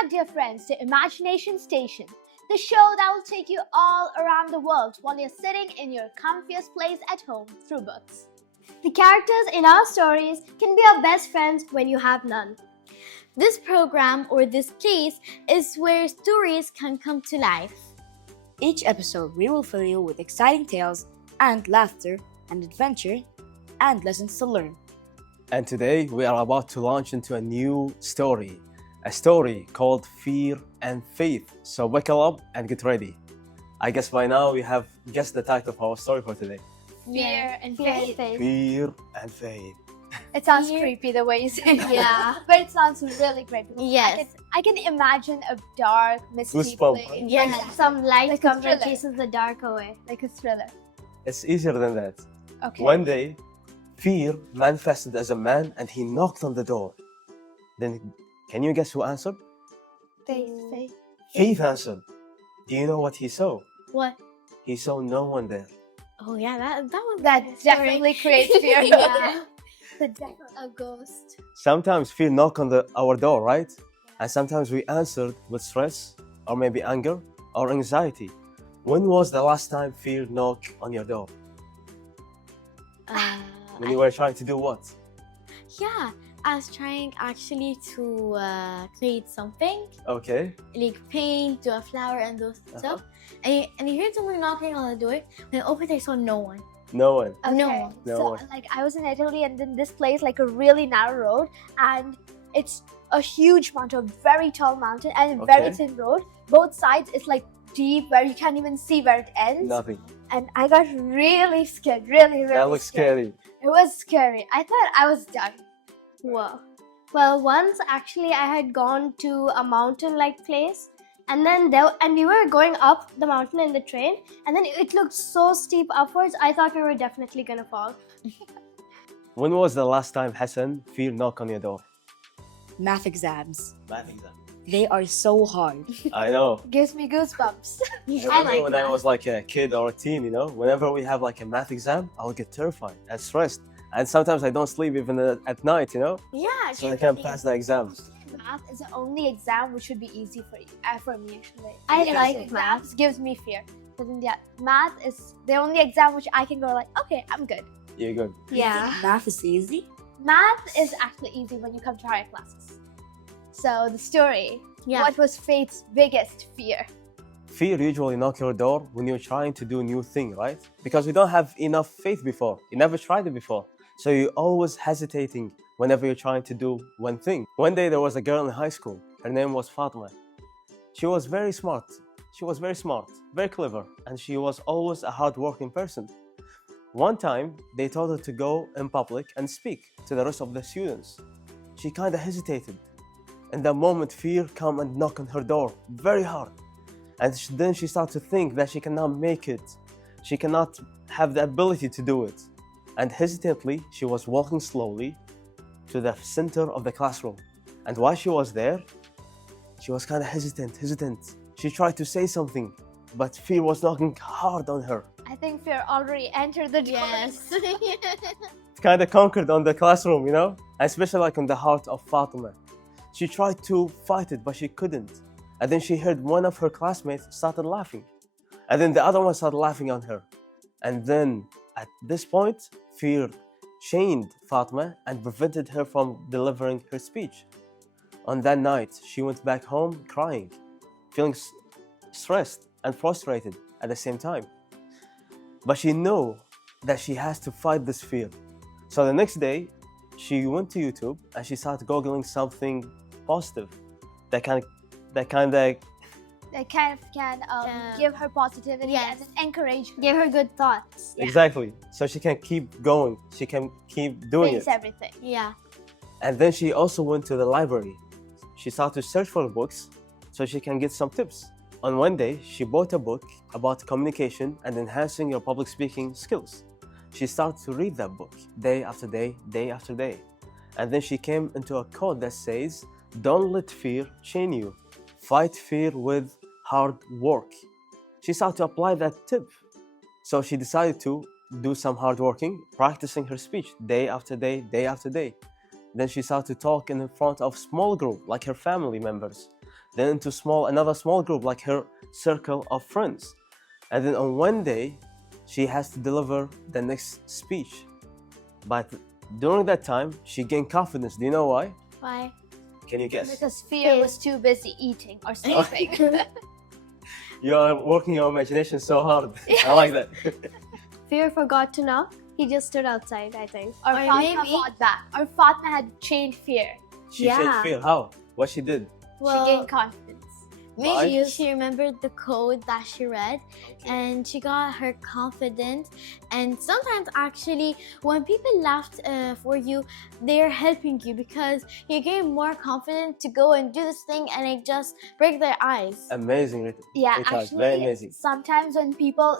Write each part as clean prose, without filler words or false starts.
back, dear friends, to Imagination Station, the show that will take you all around the world while you're sitting in your comfiest place at home through books. The characters in our stories can be our best friends when you have none. This program or this place is where stories can come to life. Each episode, we will fill you with exciting tales and laughter and adventure and lessons to learn. And today, we are about to launch into a new story. A story called Fear and Faith. So buckle up and get ready. I guess by now we have guessed the title of our story for today. Fear and faith. Fear and Faith. It sounds creepy the way you say it. Yeah. But it sounds really great. Yes. I can imagine a dark, misty Goosebump. place. Yes. Some light Like a comes and thriller. chases the dark away. Like a thriller. It's easier than that. Okay. One day, Fear manifested as a man and he knocked on the door. Then, can you guess who answered? Faith. Faith answered. Do you know what he saw? What? He saw no one there. Oh yeah, that was That definitely creates fear. Yeah. A ghost. Sometimes fear knock on our door, right? And sometimes we answered with stress, or maybe anger, or anxiety. When was the last time fear knocked on your door? When you were trying to do what? Yeah, I was trying actually to create something Okay. like paint, do a flower and those stuff. And you heard someone knocking on the door. When I opened, I saw no one. No one. Okay. No. No So, one. like, I was in Italy, and then this place, like a really narrow road, and it's a huge mountain, a very tall mountain, and a very Okay. thin road. Both sides, it's like deep, where you can't even see where it ends. Nothing. And I got really scared, really That looks scared. scary. It was scary. I thought I was done. Whoa. Well, once actually I had gone to a mountain-like place, and then we were going up the mountain in the train, and then it looked so steep upwards. I thought we were definitely gonna fall. When was the last time Hassan fear knocked on your door? Math exams. Math exam. They are so hard. I know. Gives me goosebumps. Remember when I was like a kid or a teen, you know, whenever we have like a math exam, I would get terrified and stressed. And sometimes I don't sleep even at night, you know, Yeah. so I can't pass the exam. Math is the only exam which should be easy for you. For me, actually. I The like other math. exams gives me fear. But then, yeah, math is the only exam which I can go like, okay, I'm good. You're good. Yeah. Math is easy. Math is actually easy when you come to higher classes. So the story. Yeah. What was Faith's biggest fear? Fear usually knock your door when you're trying to do a new thing, right? Because you don't have enough faith before. You never tried it before. So you're always hesitating whenever you're trying to do one thing. One day there was a girl in high school. Her name was Fatima. She was very smart. Very clever. And she was always a hardworking person. One time, they told her to go in public and speak to the rest of the students. She kind of hesitated. In that moment, fear come and knock on her door very hard. And then she started to think that she cannot make it. She cannot have the ability to do it. And hesitantly, she was walking slowly to the center of the classroom. And while she was there, she was kind of hesitant. She tried to say something, but fear was knocking hard on her. I think fear already entered the door. Yes. It kind of conquered on the classroom, you know? Especially like in the heart of Fatima. She tried to fight it, but she couldn't. And then she heard one of her classmates started laughing. And then the other one started laughing on her. And then at this point, fear chained Fatima and prevented her from delivering her speech. On that night, she went back home crying, feeling stressed and frustrated at the same time. But she knew that she has to fight this fear. So the next day, she went to YouTube and she started Googling something positive that kind of That kind of can Yeah. give her positivity Yes. and encourage her. Give her good thoughts. exactly, so she can keep going, she can keep doing Face it. everything. Yeah. And then she also went to the library. She started to search for books so she can get some tips. On one day, she bought a book about communication and enhancing your public speaking skills. She started to read that book day after day, day after day. And then she came into a quote that says, "Don't let fear chain you. Fight fear with hard work." She started to apply that tip. So she decided to do some hard working, practicing her speech day after day, day after day. Then she started to talk in front of small group, like her family members. then into another small group, like her circle of friends. And then on one day, she has to deliver the next speech. But during that time, she gained confidence. Do you know why? Why? Can you guess? Because fear was too busy eating or sleeping. You are working your imagination so hard. I like that. Fear forgot to knock. He just stood outside, I think. Or Fatma maybe- fought back. Or Fatma had chained fear. She Yeah. changed fear. How? What she did? Well, She gained confidence. maybe Why? she remembered the code that she read and she got her confidence. And sometimes actually when people laughed for you, they're helping you because you gain more confidence to go and do this thing and it just break their eyes. Amazing, Yeah, Retaج. actually, Very amazing. sometimes when people,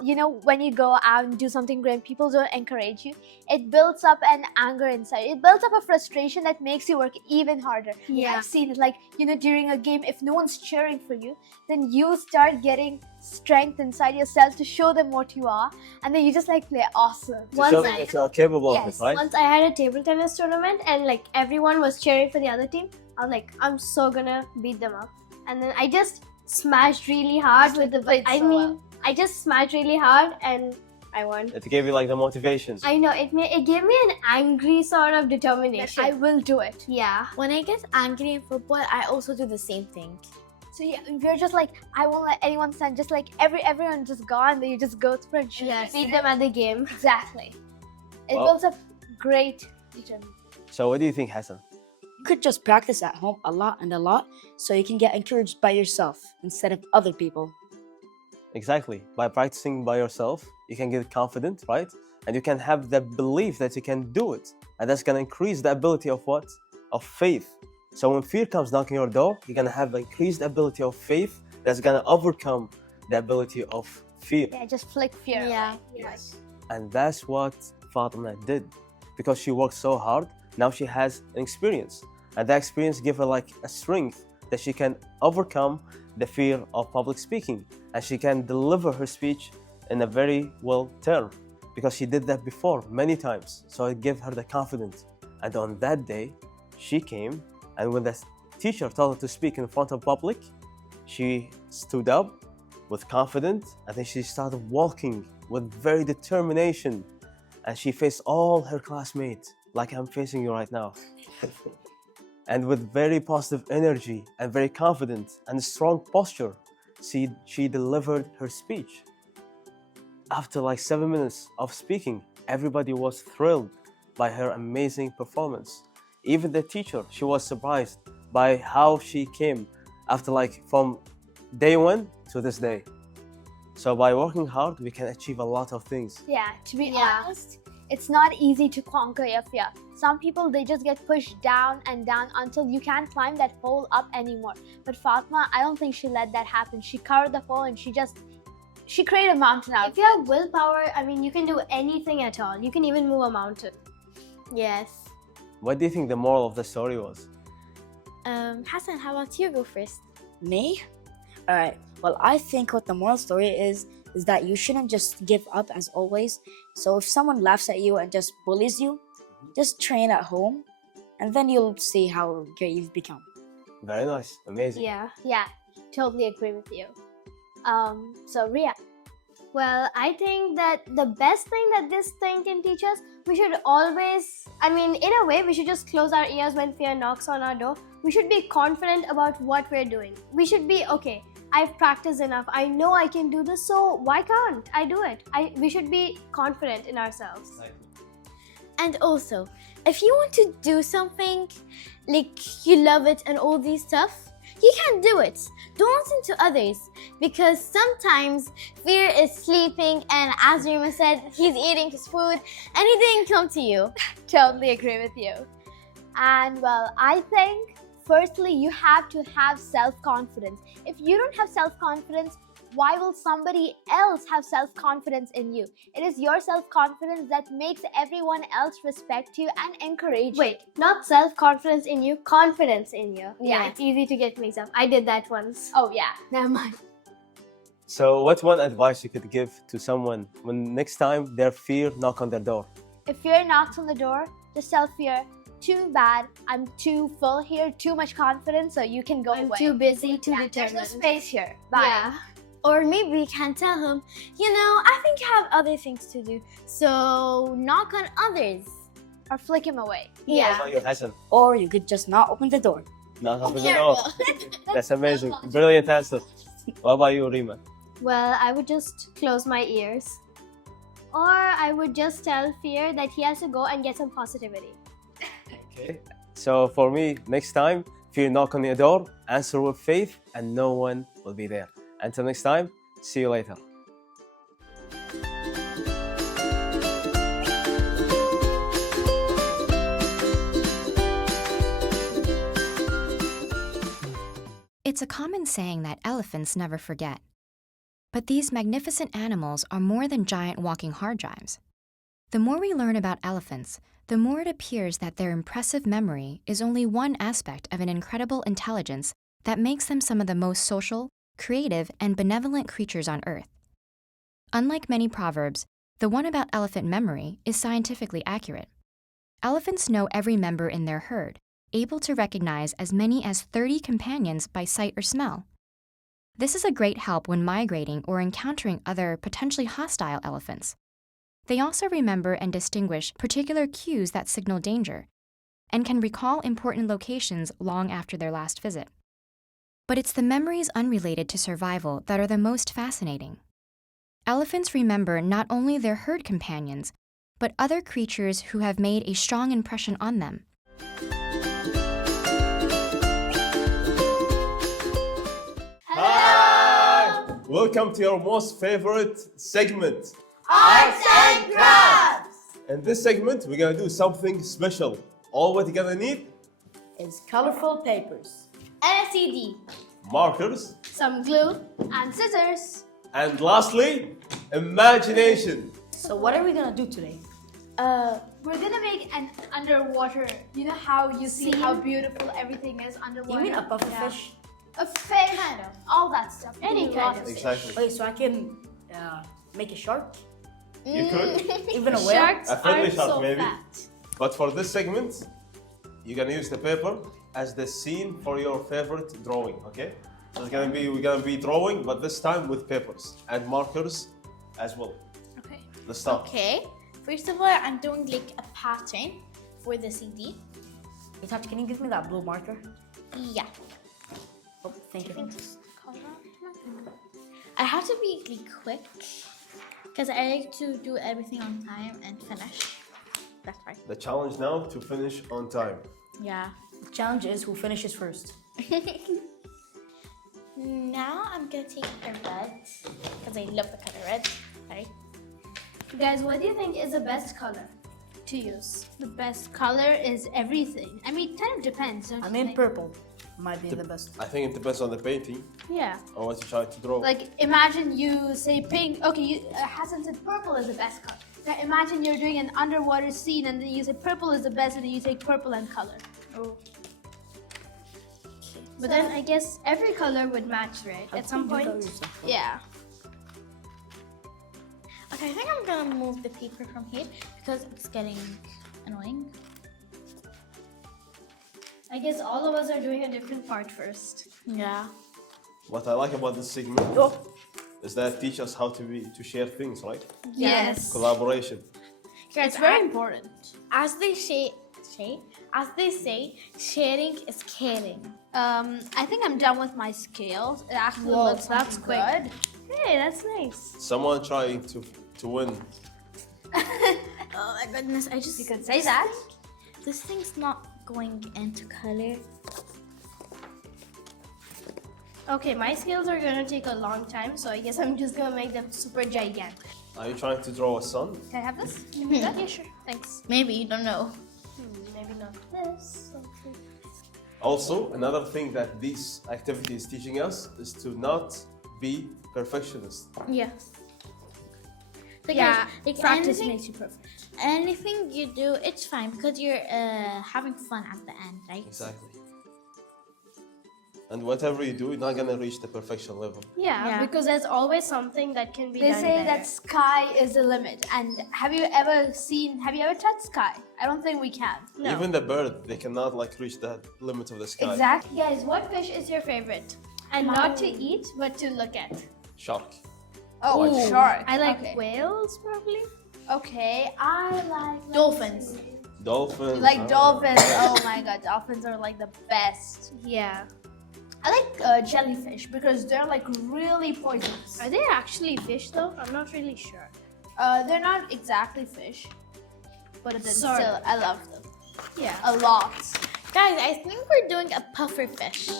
when you go out and do something great, people don't encourage you, it builds up an anger inside. It builds up a frustration that makes you work even harder. Yeah. I've seen it, like, during a game, if no one's cheering for you, then you start getting strength inside yourself to show them what you are, and then you just like play awesome. To Once show I- them that you are capable of Yes, it, right? Once I had a table tennis tournament and like everyone was cheering for the other team, I was like, I'm so gonna beat them up. And then I just smashed really hard with the. played I so mean, well. I just smashed really hard and I won. It gave you like the motivations. I know it gave me an angry sort of That determination. I will do it. Yeah. When I get angry in football, I also do the same thing. So yeah, you're just like, I won't let anyone stand. Just like everyone just gone, then you just go through and shoot. Yes. Beat them at the game. Exactly. It Well- builds up great determination. So what do you think, Hassan? You could just practice at home a lot and a lot so you can get encouraged by yourself instead of other people. Exactly. By practicing by yourself, you can get confident, right? And you can have the belief that you can do it. And that's gonna increase the ability of what? Of faith. So when fear comes knocking your door, you're gonna have increased ability of faith that's gonna overcome the ability of fear. Yeah, just flick fear. Yeah. away. Yes. And that's what Fatima did. Because she worked so hard, now she has an experience. And that experience gave her like a strength that she can overcome the fear of public speaking. And she can deliver her speech in a very well term. Because she did that before many times. So it gave her the confidence. And on that day, she came, and when the teacher told her to speak in front of public, she stood up with confidence, and then she started walking with very determination, and she faced all her classmates like I'm facing you right now. And with very positive energy and very confident and strong posture, she delivered her speech. After like 7 minutes of speaking, everybody was thrilled by her amazing performance. Even the teacher, she was surprised by how she came after like from day one to this day. So by working hard, we can achieve a lot of things. Yeah, to be Yeah. honest, it's not easy to conquer your fear. Some people, they just get pushed down and down until you can't climb that pole up anymore. But Fatma, I don't think she let that happen. She covered the pole and she created a mountain out. If you have willpower, I mean, you can do anything at all. You can even move a mountain. Yes. What do you think the moral of the story was? Hassan, how about you go first? Me? Alright, well, I think what the moral story is that you shouldn't just give up as always. So if someone laughs at you and just bullies you, just train at home and then you'll see how great you've become. Very nice, amazing. Yeah. Yeah, totally agree with you. So Ria, Well, I think that the best thing that this thing can teach us, we should always, I mean, in a way, we should just close our ears when fear knocks on our door. We should be confident about what we're doing. We should be, okay, I've practiced enough. I know I can do this, so why can't I do it? We should be confident in ourselves. And also, if you want to do something, like you love it and all these stuff, you can do it. Don't listen to others because sometimes fear is sleeping and as Rima said, he's eating his food and he didn't come to you. totally agree with you. And well, I think firstly, you have to have self-confidence. If you don't have self-confidence, why will somebody else have self-confidence in you? It is your self-confidence that makes everyone else respect you and encourage you. Wait, not self-confidence in you, confidence in you. Yeah. It's easy to get mixed up. I did that once. Oh yeah, never mind. So what's one advice you could give to someone when next time their fear knock on their door? If fear knocks on the door, just tell fear, too bad, I'm too full here, too much confidence, so you can go I'm away. too busy, too There's no determined. space here. Bye. Yeah. Or maybe we can tell him, I think I have other things to do. So knock on others. Or flick him away. What about you, Hassan? Or you could just not open the door. Not open the door. That's amazing. Brilliant answer. What about you, Rima? Well, I would just close my ears. Or I would just tell Fear that he has to go and get some positivity. Okay. So for me, next time, if you knock on your door, answer with faith, and no one will be there. Until next time, see you later. It's a common saying that elephants never forget. But these magnificent animals are more than giant walking hard drives. The more we learn about elephants, the more it appears that their impressive memory is only one aspect of an incredible intelligence that makes them some of the most social, creative, and benevolent creatures on Earth. Unlike many proverbs, the one about elephant memory is scientifically accurate. Elephants know every member in their herd, able to recognize as many as 30 companions by sight or smell. This is a great help when migrating or encountering other potentially hostile elephants. They also remember and distinguish particular cues that signal danger, and can recall important locations long after their last visit. But it's the memories unrelated to survival that are the most fascinating. Elephants remember not only their herd companions, but other creatures who have made a strong impression on them. Hi! Welcome to your most favorite segment. Arts and crafts! In this segment, we're gonna do something special. All what you're gonna need, It's colorful papers. And a CD. markers, Some glue. And scissors. and lastly, imagination. So what are we gonna do today? We're gonna make an underwater. You know how you see how beautiful everything is underwater? You mean a pufferfish? A fish. Kind of. All that stuff. Any We do kind lots of Exactly. Wait, so I can make a shark? You could. Even a whale? Sharks A friendly are shark, so maybe. fat. But for this segment, you're gonna use the paper as the scene for your favorite drawing, okay? So we're gonna be drawing, but this time with papers and markers as well. Okay. Let's start. Okay. First of all, I'm doing like a pattern for the CD. Itachi, can you give me that blue marker? Yeah. Oh, thank you. I have to be like quick because I like to do everything on time and finish. That's right. The challenge now to finish on time. Yeah. The challenge is who finishes first. Now I'm gonna take the red because I love the color red. Right. Guys, what do you think is the best color to use? The best color is everything. I mean, it kind of depends. Don't I you mean, think? purple might be the best. I think it depends on the painting Yeah. or what you're trying to draw. Like, imagine you say pink. Okay, Hassan said purple is the best color. Now, imagine you're doing an underwater scene and then you say purple is the best and then you take purple and color. Oh. But then I guess every color would match, right? At some point. Yeah. Okay, I think I'm gonna move the paper from here because it's getting annoying. I guess all of us are doing a different part first. Yeah. What I like about this segment is that it teaches us how to share things, right? Yes. Collaboration. It's very important. As they say, sharing is caring. I think I'm done with my scales. It actually Whoa, looks that's quick. good. Hey, that's nice. Someone trying to win. Oh my goodness, You could say that. This thing's not going into color. Okay, my scales are gonna take a long time, so I guess I'm just gonna make them super gigantic. Are you trying to draw a sun? Can I have this? Yeah, sure. Thanks. Maybe, you don't know. Maybe not this. Also, another thing that this activity is teaching us is to not be perfectionist. Yeah. Yeah, like practice anything, makes you perfect. anything you do, it's fine because you're having fun at the end, right? Exactly. And whatever you do, you're not gonna reach the perfection level. Yeah, because there's always something that can be They done say better. that sky is the limit. And have you ever touched sky? I don't think we can. No. Even the bird, they cannot like reach that limit of the sky. Exactly. Guys, what fish is your favorite? And not to eat, but to look at. Shark. Oh, Ooh. shark. I like Okay. whales, probably. Okay, I like Dolphins. Dolphins. You like dolphins? Oh my god, dolphins are like the best. Yeah. I like jellyfish because they're like really poisonous. Are they actually fish though? I'm not really sure. They're not exactly fish, but then Sort still, of. I love them Yeah. a lot. Guys, I think we're doing a puffer fish.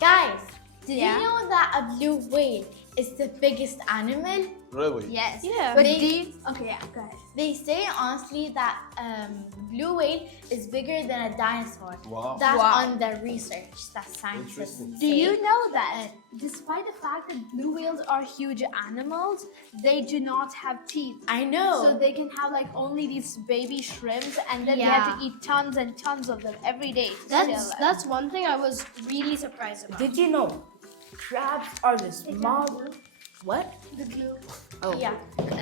Guys, did you know that a blue whale is the biggest animal? Really? Yes. Yeah. But They- do you, okay, yeah, go ahead. They say honestly that blue whale is bigger than a dinosaur. Wow. That's Wow. on the research that scientists Interesting. Do say. you know that despite the fact that blue whales are huge animals, they do not have teeth? I know. So they can have like only these baby shrimps, and then they have to eat tons and tons of them every day. to stay alive. That's one thing I was really surprised about. Did you know crabs are the smallest? What? The blue. Oh, Yeah.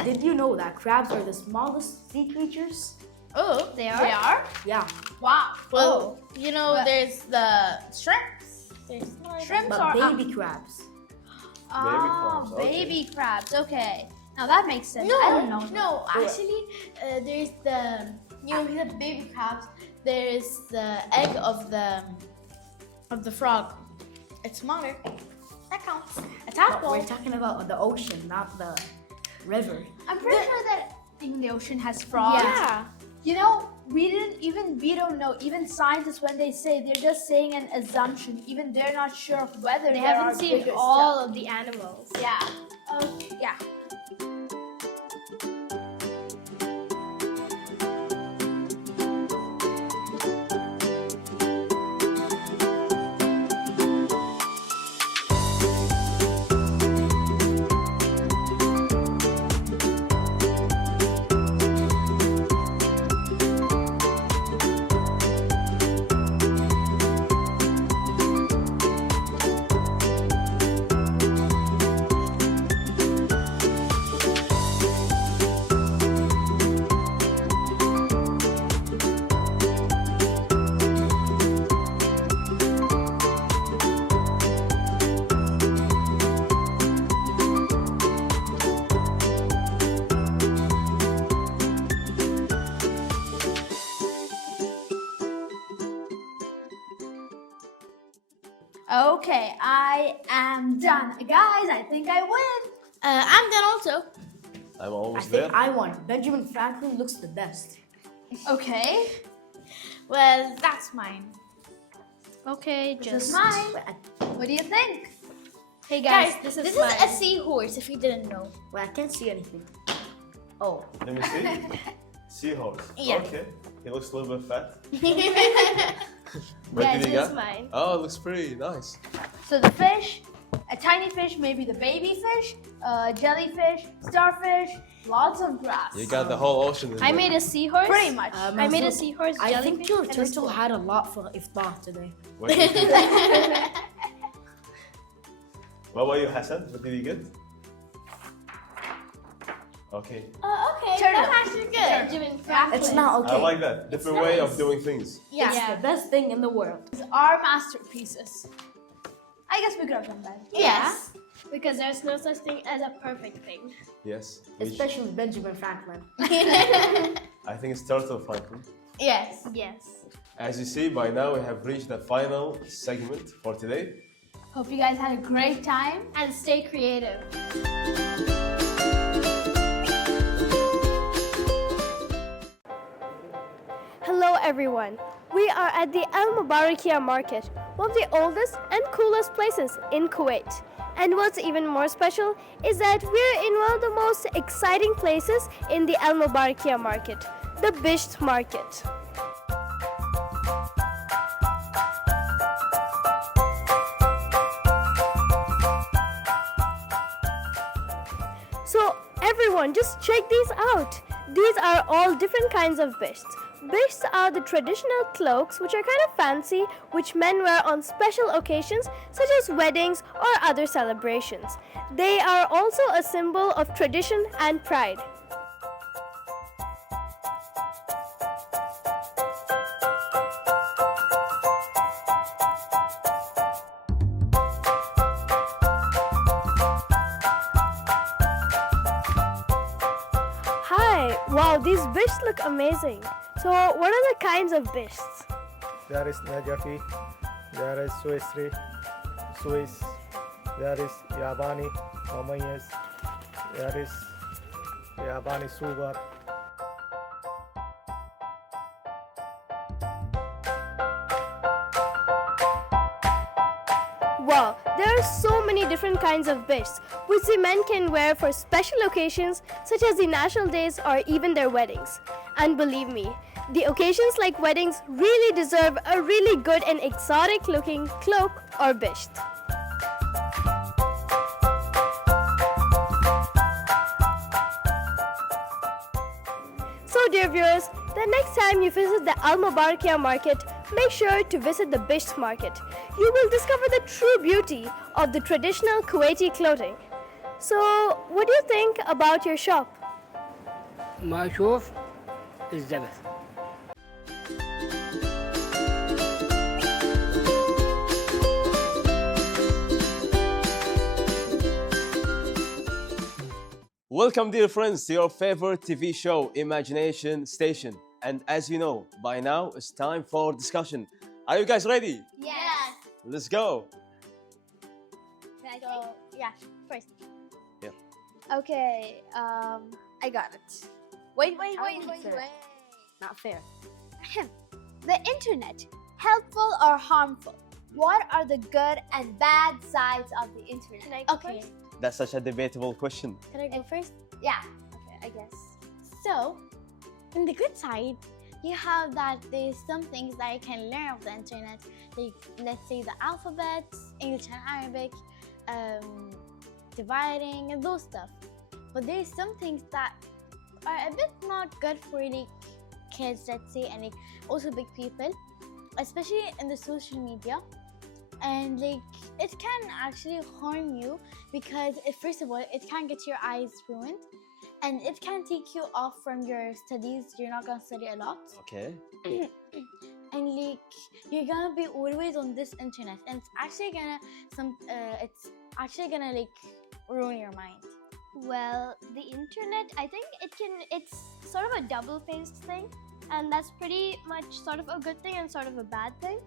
Did you know that crabs are the smallest sea creatures? Oh, They are? They are? Yeah, Wow. well, you know, But- there's the shrimps. There's more Shrimps but are baby crabs. crabs, okay. baby crabs. Okay. Now that makes sense. I don't know. No, actually, there's the the baby crabs. There's the egg of the frog. It's smaller. That counts. A But tadpole. we're talking about the ocean, not the river. I'm pretty sure that even the ocean has frogs. Yeah. You know, we don't know. Even scientists, when they say, they're just saying an assumption. Even they're not sure of whether They there haven't are seen bigger all stuff. of the animals. Yeah. Okay. Yeah. Okay, I am done. Guys, I think I win. I'm done also. I'm I almost think there. I won. Benjamin Franklin looks the best. Okay. Well, that's mine. Okay, This is just mine. What do you think? Hey guys, Guys, this this is is mine. a seahorse. If you didn't know. Well, I can't see anything. Oh, Let me see. Seahorse. Yeah. Okay. He looks a little bit fat. What Guys, did you this is get? mine. Oh, it looks pretty nice. So the fish, a tiny fish, maybe the baby fish, jellyfish, starfish, lots of grass. You got the whole ocean in I there. made a seahorse. Pretty much. I made a seahorse, I jellyfish, think your and a turtle squid. had a lot for iftar today. What did you get? What about you, Hassan? What did you get? Okay. Okay, Turtle. that's actually good. Benjamin Franklin. It's not okay. I like that. Different way of doing things. Yeah. It's the best thing in the world. Our masterpieces. I guess we could have done that. Yes. Because there's no such thing as a perfect thing. Yes. Especially Benjamin Franklin. I think it's Turtle Franklin. Yes. Yes. As you see, by now we have reached the final segment for today. Hope you guys had a great time. And stay creative. Hello everyone. We are at the Al Mubarakia market, one of the oldest and coolest places in Kuwait. And what's even more special is that we're in one of the most exciting places in the Al Mubarakia market, the Bisht market. So everyone, just check these out. These are all different kinds of bishts. Bishts are the traditional cloaks which are kind of fancy, which men wear on special occasions such as weddings or other celebrations. They are also a symbol of tradition and pride. Hi, wow, these bishts look amazing. So what are the kinds of bishts? There is Najafi, there is Swiss, there is Yabani, Mamayas, there is Yabani Subar. Wow, there are so many different kinds of bishts which the men can wear for special occasions such as the national days or even their weddings. And believe me, the occasions like weddings really deserve a really good and exotic looking cloak or bisht. So dear viewers, the next time you visit the Al Mubarakia market, make sure to visit the Bisht market. You will discover the true beauty of the traditional Kuwaiti clothing. So, what do you think about your shop? ما أشوف الزبث. Welcome, dear friends, to your favorite TV show, Imagination Station. And as you know, by now, it's time for discussion. Are you guys ready? Yes. Let's go. So, yeah, first. Yeah. Okay, I got it. Wait. Not fair. The internet, helpful or harmful? What are the good and bad sides of the internet? Okay, That's such a debatable question. can I go first? Yeah, okay, I guess. So, in the good side, you have that there's some things that you can learn off the internet, like let's say the alphabets, English and Arabic, dividing and those stuff. But there's some things that are a bit not good for like kids, let's say, and like also big people, especially in the social media. And like it can actually harm you because first of all, it can get your eyes ruined. And it can take you off from your studies. You're not gonna study a lot. Okay. And like you're gonna be always on this internet, and it's actually gonna like ruin your mind. Well, the internet, I think it's sort of a double-faced thing, and that's pretty much sort of a good thing and sort of a bad thing.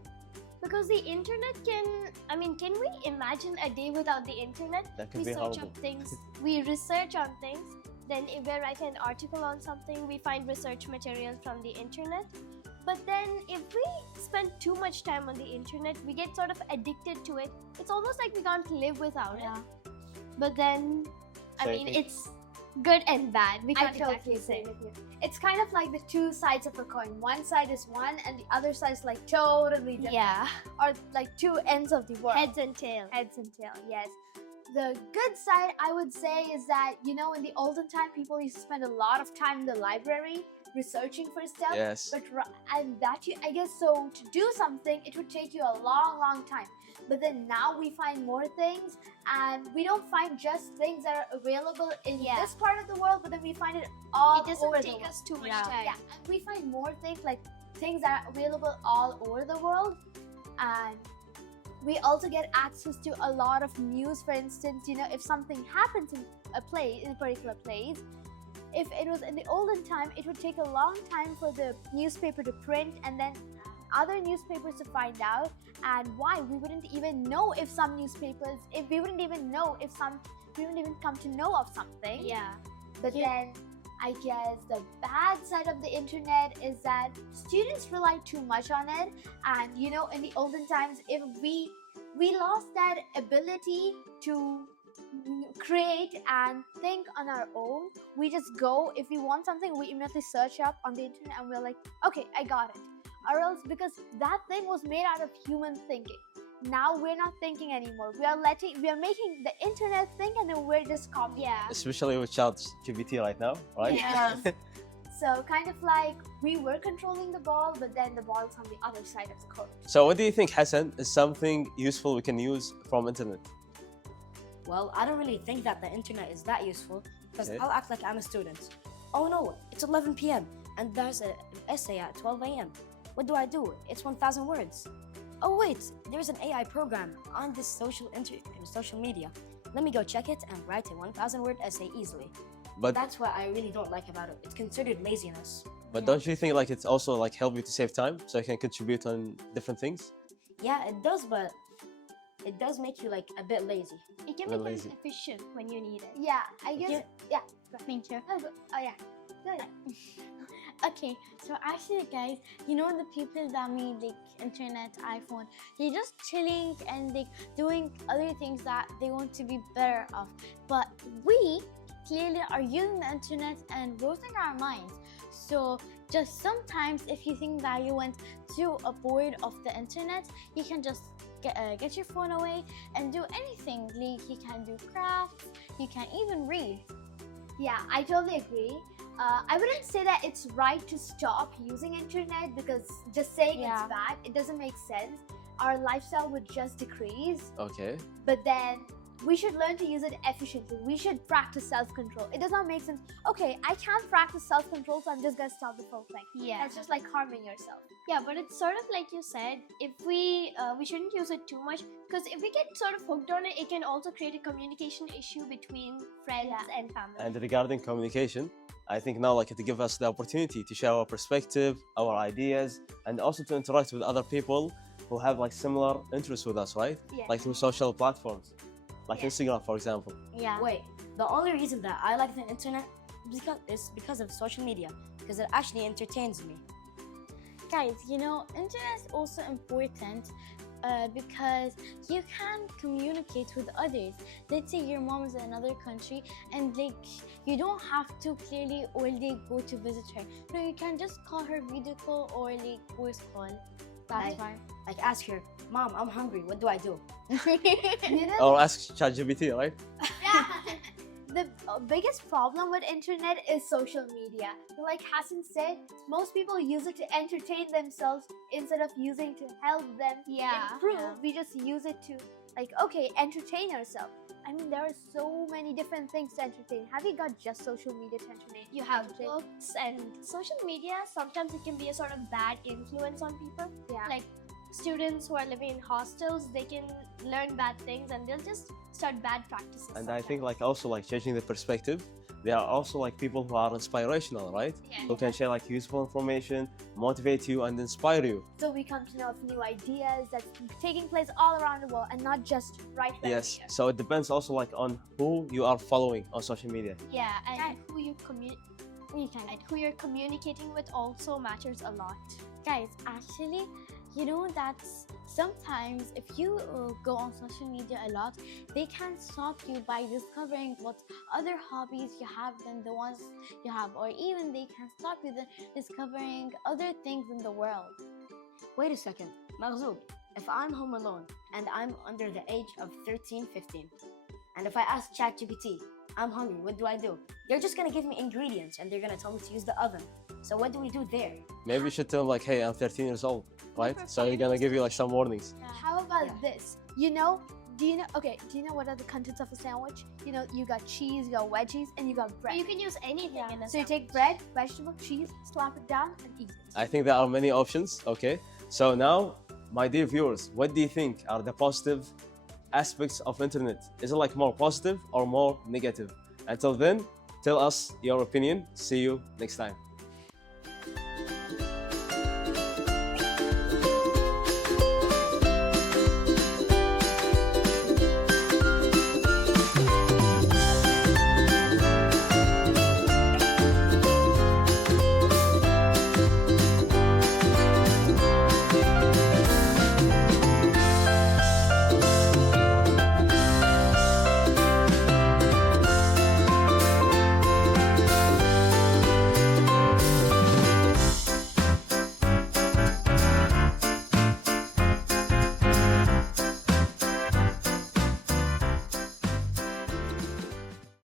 Because the internet can we imagine a day without the internet? That could We be search horrible. up things, we research on things, then if we write an article on something, we find research material from the internet. But then if we spend too much time on the internet, we get sort of addicted to it. It's almost like we can't live without it. But then, So I I mean, think- it's good and bad. We I can't totally exactly say. agree with you. It's kind of like the two sides of a coin. One side is one, and the other side is like totally different. Yeah, Or like two ends of the world. heads and tails. Heads and tail, yes. The good side, I would say, is that, you know, in the olden time, people used to spend a lot of time in the library researching for stuff. Yes. But I guess so to do something, it would take you a long, long time. But then now we find more things, and we don't find just things that are available in this part of the world, but then we find it all It doesn't over the take world. us too much Yeah. time. Yeah, and we find more things like things that are available all over the world, and we also get access to a lot of news. For instance, you know, if something happens in a particular place, if it was in the olden time, it would take a long time for the newspaper to print, and then other newspapers to find out. And why? We wouldn't even know if some newspapers, if we wouldn't even know if some, we wouldn't even come to know of something. Yeah. But then I guess the bad side of the internet is that students rely too much on it. And you know, in the olden times, if we lost that ability to create and think on our own. We just go, if we want something, we immediately search up on the internet and we're like, okay, I got it. Or else, because that thing was made out of human thinking. Now we're not thinking anymore. We are making the internet think, and then we're just copying. Yeah. Especially with ChatGPT right now, right? Yeah. So kind of like we were controlling the ball, but then the ball's on the other side of the court. So what do you think, Hassan, is something useful we can use from internet? Well, I don't really think that the internet is that useful because Okay. I'll act like I'm a student. Oh no, it's 11 p.m. and there's an essay at 12 a.m. What do? It's 1,000 words. Oh wait, there's an AI program on this social media. Let me go check it and write a 1,000-word essay easily. But That's what I really don't like about it. It's considered laziness. don't you think like it's also like help you to save time so you can contribute on different things? Yeah, it does, but it does make you like a bit lazy. It can We're become lazy. efficient when you need it. Yeah, I guess. Yeah. Thank you. Oh, yeah. Good. Okay, so actually, guys, you know the people that made like internet, iPhone, they're just chilling and like doing other things that they want to be better of. But we clearly are using the internet and roasting our minds. So just sometimes, if you think that you went too bored of the internet, you can just get your phone away and do anything. Like you can do crafts, you can even read. Yeah, I totally agree. I wouldn't say that it's right to stop using internet because just saying it's bad, it doesn't make sense. Our lifestyle would just decrease. Okay. But then we should learn to use it efficiently. We should practice self-control. It does not make sense. Okay, I can't practice self-control, so I'm just gonna stop the whole thing. Yeah. That's just like harming yourself. Yeah, but it's sort of like you said, if we shouldn't use it too much because if we get sort of hooked on it, it can also create a communication issue between friends and family. And regarding communication, I think now like it gives us the opportunity to share our perspective, our ideas, and also to interact with other people who have like similar interests with us, right? Yeah. Like through social platforms, like Instagram, for example. Yeah. Wait, the only reason that I like the internet is because of social media, because it actually entertains me. Guys, you know, internet is also important because you can communicate with others. Let's say your mom is in another country and like you don't have to clearly all day go to visit her. No, you can just call her video call or like voice call. That's fine. Like ask her, Mom, I'm hungry, what do I do? You know, Or ask ChatGPT, right? the biggest problem with internet is social media. Like Hassan said, most people use it to entertain themselves instead of using to help them improve. We just use it to like, okay, entertain ourselves. I mean, there are so many different things to entertain. Have you got just social media to entertain? You have entertain? books and social media. Sometimes it can be a sort of bad influence on people. Yeah. Like students who are living in hostels, they can learn bad things and they'll just start bad practices. And I think like also like changing the perspective, there are also like people who are inspirational, right? Yeah. Who can share like useful information, motivate you and inspire you. So we come to know of new ideas that's taking place all around the world and not just right back Yes. here. So it depends also like on who you are following on social media. Yeah, and who who you're communicating with also matters a lot. Guys, actually, you know that sometimes if you go on social media a lot, they can stop you by discovering what other hobbies you have than the ones you have, or even they can stop you discovering other things in the world. Wait a second, Marzouk, if I'm home alone and I'm under the age of 13, 15, and if I ask ChatGPT, I'm hungry, what do I do? They're just gonna give me ingredients and they're gonna tell me to use the oven. So what do we do there? Maybe you should tell them like, hey, I'm 13 years old, right? So you're gonna give you like some warnings. How about this? Do you know what are the contents of a sandwich? You know, you got cheese, you got veggies, and you got bread. You can use anything in a So you sandwich. take bread, vegetable, cheese, slap it down, and eat it. I think there are many options, okay? So now, my dear viewers, what do you think are the positive aspects of internet? Is it like more positive or more negative? Until then, tell us your opinion. See you next time.